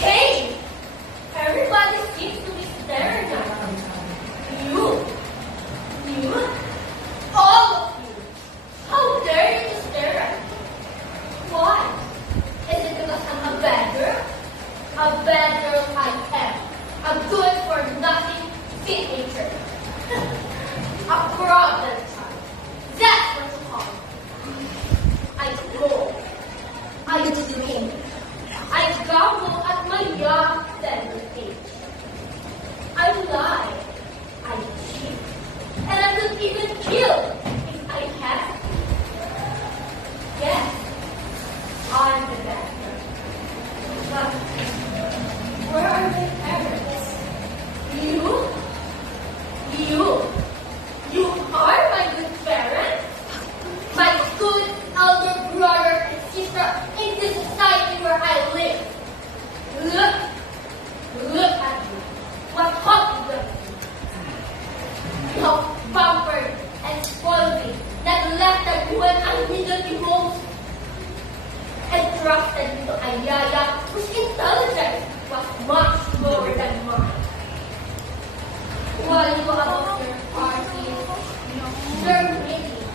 Hey! Everybody seems to be staring at us. You, all of you. How dare you to stare at me? Why? Is it because I'm a bad girl? A bad girl I am. A good-for-nothing teenager. A problem child. That's what you call me. I go. I dream. I gamble at my young tender age. I lie. I cheat. And I will even kill if I can. Yes, I'm the bad girl. But where are my parents? You are my good parents? My good elder brother and sister in this society where I live. Look at you. What have you done? You have pampered and spoiled me, neglected when I needed you most, and trusted me to a yaya whose intelligence was much lower than mine. While you about your parties, your meeting,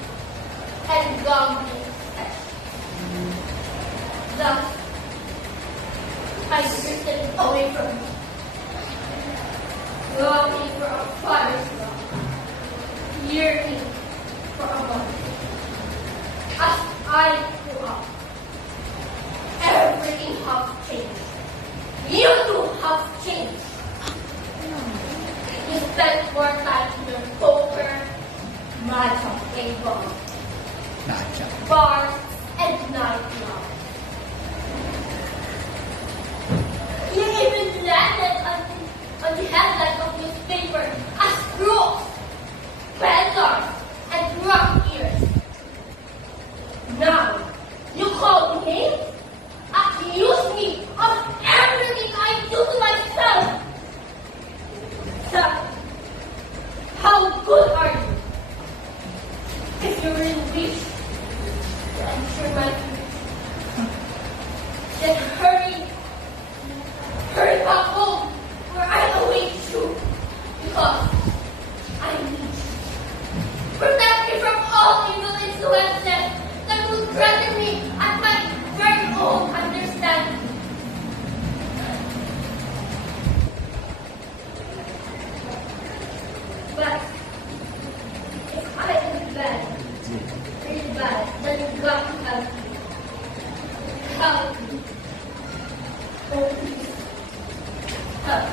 and gambling sessions. Thus, I drifted away from you, longing for a father's love, yearning for a mother. As I grew up, everything has changed. You too have changed. You spend more time in your poker, mahjong table, bars, and nightclubs. You even landed on the headline of newspaper as crooks, peddlers, and rocketeers. Now, you call me names? Accuse me of everything I do to myself. So, how good are you? If you really wish to ensure my future, then hurry back home where I await you, because I need you. Protect me from all evil influences that will threaten me at my very own understanding. But if I am bad, really bad, then you've got to help me. Help me. Oh, please. Help.